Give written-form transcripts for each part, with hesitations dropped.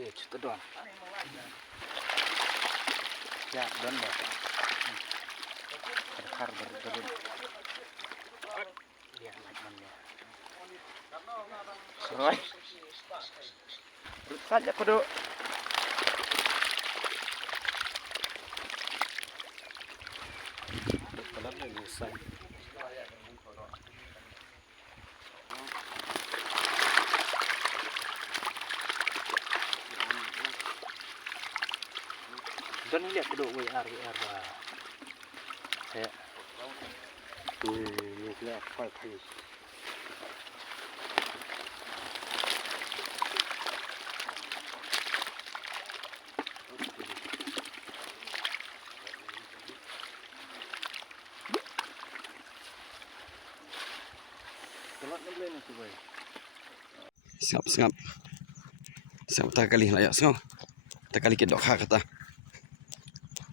Oke, cukup doang. Ya, doang ya. Berkar bergerut. Lihat lagmannya. Seruai. Urut saja kudu. Kalau lagi usai. Dan lihat kudu WR saya. Lihat kual. Sengap tak kali layak sengap tak kali kedok hak kata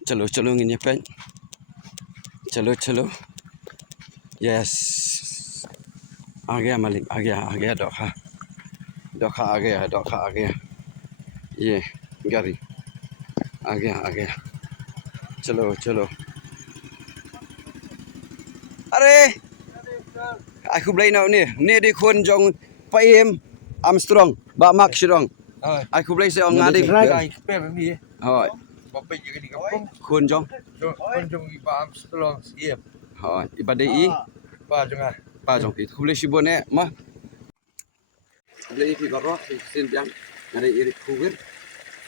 celo ngin pen celo yes malik age dok ha age ye gari age celo are aku blai nau ni di khun jong paim Armstrong ba Mark Shirong aku blai se ngadi Rai per ni hoi bapak juga di kampung khun jong kunjung iba Armstrong siap hoi ibadai ba jengah pa jong pi khu blai shibon ne ma blai pi baro sin biang ngadi iri khugir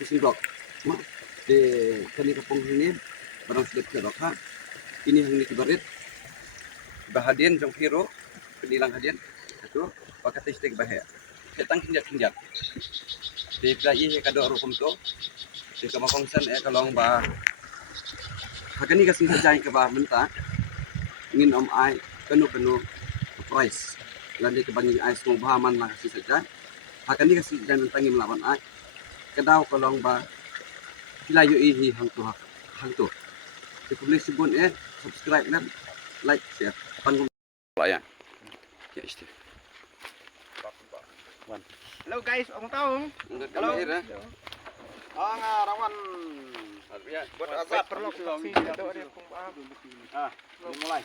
sin blok ma de kali kampung ini barang sedep kedok ha ini hang ni kibarit bahadian jong hero penilang hadian itu pakai tistik bahaya ketang kinjat di plai kado rukum to di kamakongsan kalong ba hakani kasih sajai ke ba menta ngin om ai kanu price landi ke bangi ai semua bahaman lah kasih saja hakani kasih dan tangi melawan ai kedau kalong ba kilayu ihi hang tu di publish bun subscribe dan like share panggung layan ya isti Halo guys, Om Taung. Halo. Rawan. Ya, Buat apa perlu sih ada kung dimulai.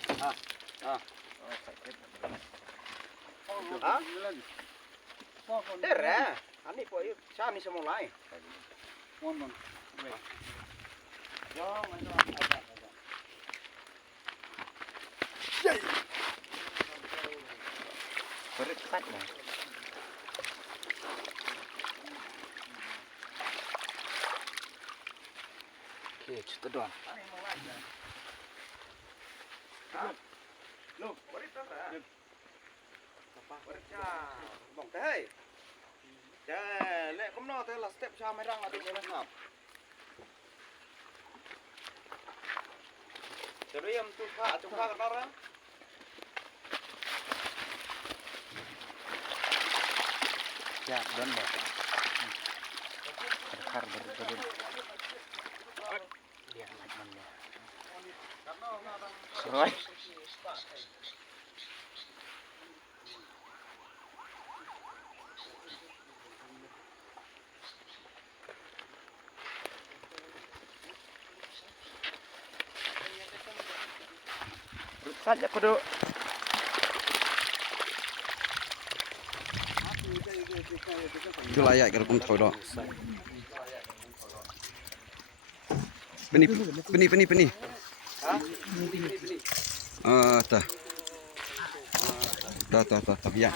Ani po yun. Siya ni semulai. Berekat lah. Oke, cukup doang. Lo, berita tak? Apa? Berita. Bong teh. Dah, lek kumno teh lah step sa merang adik ngap. Jadi yang tukar kata ya, don ya. Berkar bergerut. Lihat lagmannya. Seruai. Urut saja kudu. Itu layak kalau pun tahu dok. Peni. Tah. Ya.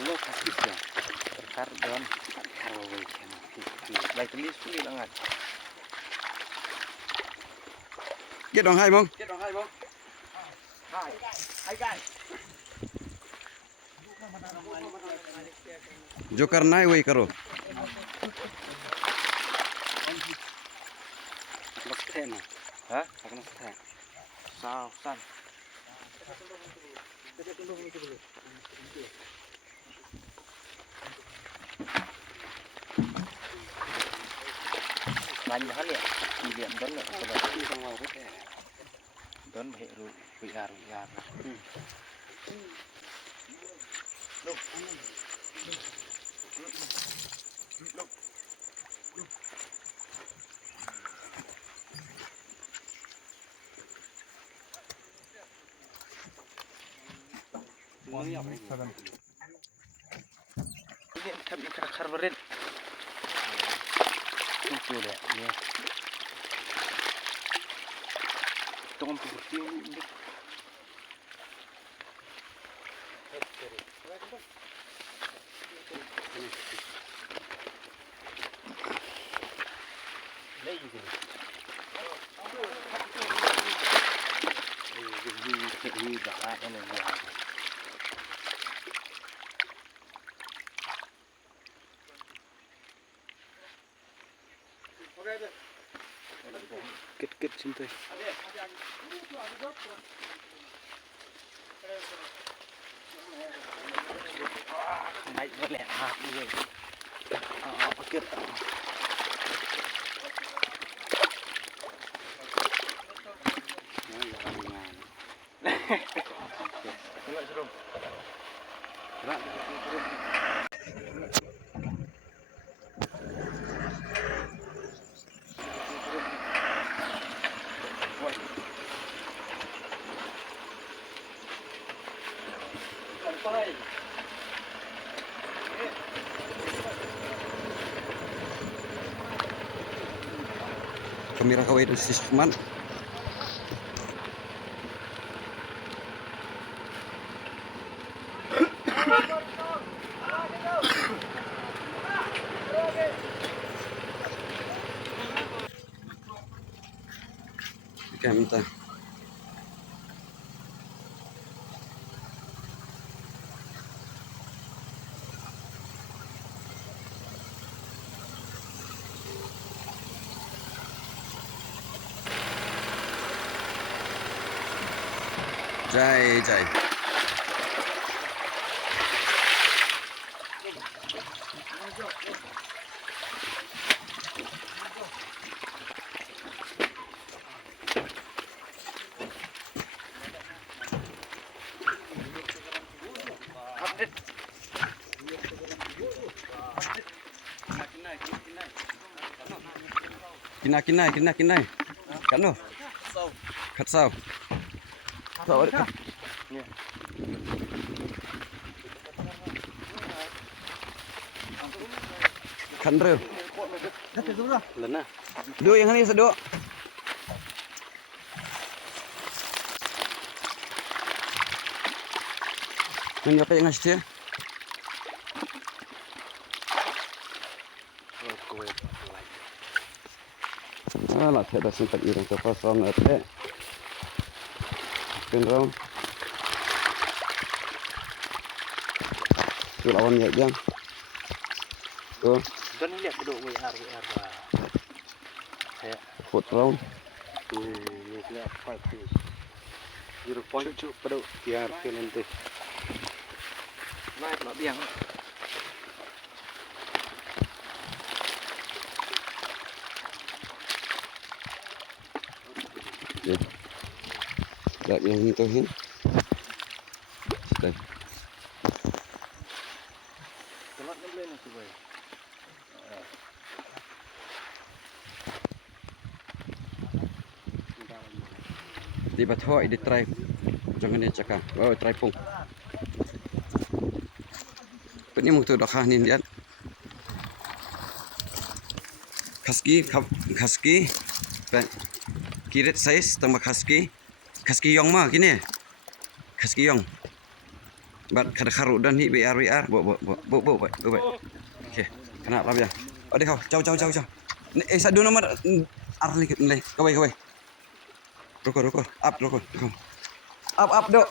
Lo kasih ya. Berkar don. Baik tulis langat. Get dong hai bang. Hai guys. Jo karna hai wei karo. Lestena. Hah? Akan lestena. Sausan. banyak hal ya kemudian don ya seperti yang mau don heru biar ini kami kerakar berit itu deh ya tolong bersih ini kit cinta naik boleh ini kit kamera kawai itu si Sukman. Minta Jai. Kinai. Kanu. Katsau. Tahu ada. Kandre. Lena. Dua yang ini sedua. Ini apa yang ngasih? Lah, saya dah sempat irung ke pasal nanti. Kendaraan. Tu lawan ya jang. Tu. don lihat kedua WR saya Foot round. ini lihat 5 fish 0 point cu pada biar nanti naik nak biang Lihat yang itu hin. Sudah. Kelat ni boleh nak cuba. Di bawah ini try. Jangan dia cakap. Oh, try pung. Ini mungkin dah kah ni lihat. Husky. Kirit size tambah husky. Husky yong mah gini. Husky yong. Bat kada karu dan hi BR. Bo. Okey. Kenapa ya? Oh deh kau. Jauh. Satu nomor arli nilai. Kawai. Rukun. Up. Up dok.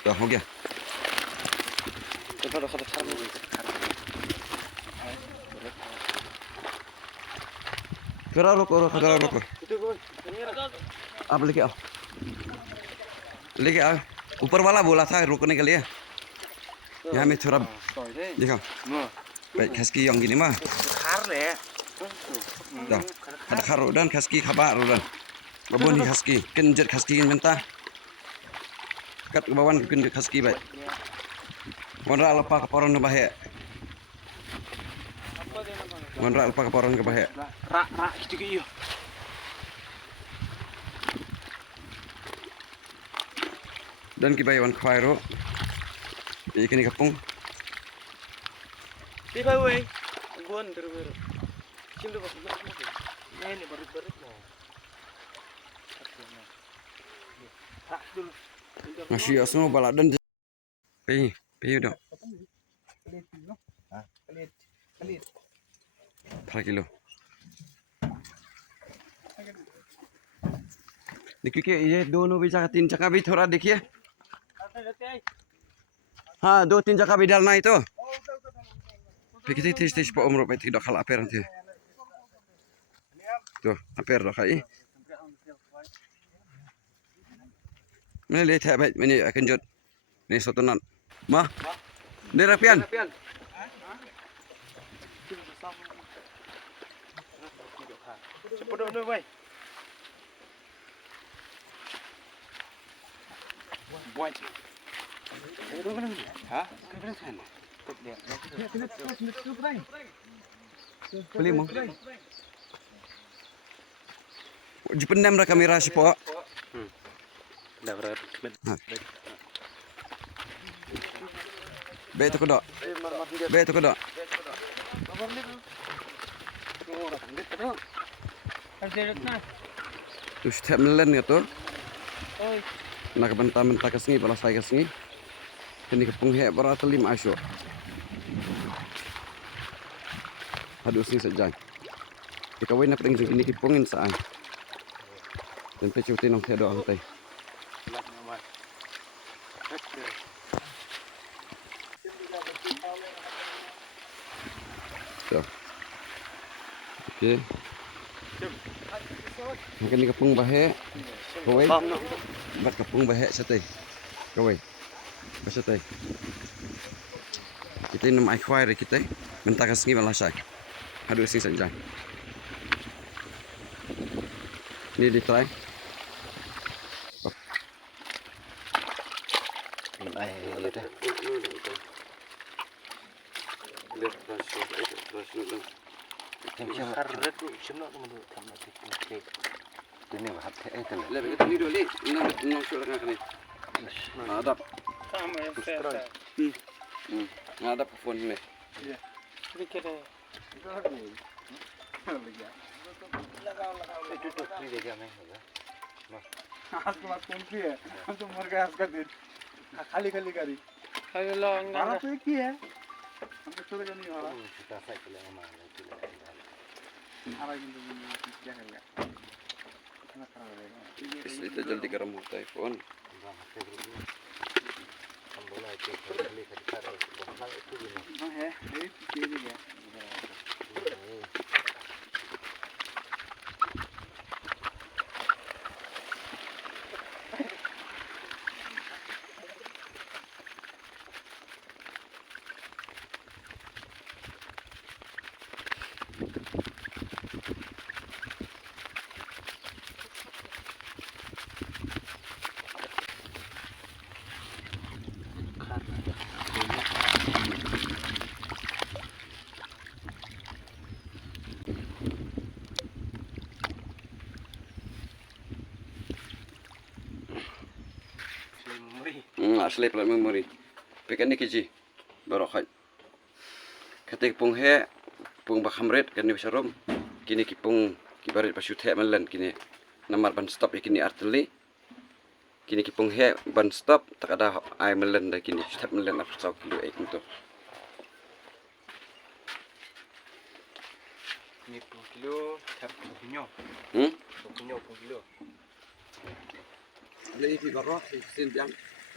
Dah, हो गया. Kira रुको. आप लेके आओ. ऊपर वाला बोला था रुकने के लिए. यहाँ में थोड़ा दिखाओ. Baik kaski yang gini mah. Khar le. Dah. Ada kharu dan kaski khabar dan. Babon ni kaski, kenjet kaski mentah. Kat bawan ken kaski baik. Monra lepa kaporon ke bahe. Monra lepa kaporon ke bahe. Rak gitu iyo. Dan kibayawan khairo. Ikan ni kapung. Di ba we? Guan terus. Sino ba? Ini barit-barit mo. Rak dulu. Masih asno baladan. Pi udah. Pelit. Berapa kilo? देखिए ये दोनों भी जगह 3 जगह भी थोड़ा देखिए हाँ 2-3 जगह भी डालना है तो देखिए tis pak umur peti dah kalah aper nanti tuh aper dah kai mana lihat hebat ini akan jod ini satu nan mah ini rapian Cepet dulu, boy. Boy. Itu kan? Hah? Kan? beli mau dipendam dah kamera si po Dah berat. be itu kedok tuh setiap melen gitu nak bentar-bentar kesini balas saya kesini ini kepung he berat 5 asyuk aduh sini sejang dikawin nak tinggi ini kipungin saan dan pecutin nong doa hantai tuh oke mungkin ini kepung bahe kawai bat kepung bahe setei kawai setei kita ini nama ikhwai kita bentar kesini balasai aduh sini sejang ini di try lebih kita ni dulu ni nong sudah kan ni ada ada phone ni हम तो मर गए उसका दिन खाली करी हमारा तो एक ही है हम तो छोड़ नहीं वाला हमारा क्या करेगा इसलिए जल्दी गर्म होता है फोन है asli plat memori pekan ni kiji barokat ketik pung he pung bakhamret kan ni sarom kini kipung kibarit pasut he melan kini namar ban stop kini arteli kini kipung he ban stop tak ada ai melan dah kini step melan apa sau kilo ek untuk ni kilo tap punya kilo Jadi di bawah sin yang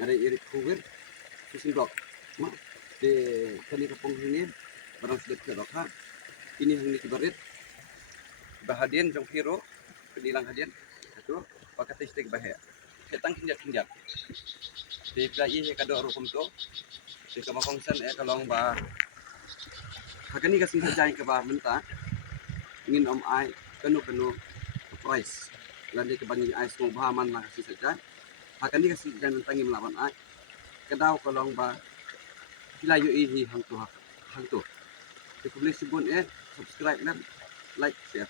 ada irit kubir sin blok mak di kini kepung ini barang sudah terdoka ini yang dikibarit bahadian jong hero penilang hadian itu pakai tistik bahaya ketang kinjak di pelai kado rukum tu di kamakongsan kalong bah Hakani kasih saja ke bah mentah. Ingin om ai kenu price. Landi ke bangi ai semua bahaman lah kasih saja. Hakani kasih jangan tangi melawan ai. Kedau kolong ba hilayu ini hang tu. Publish subscribe dan like share.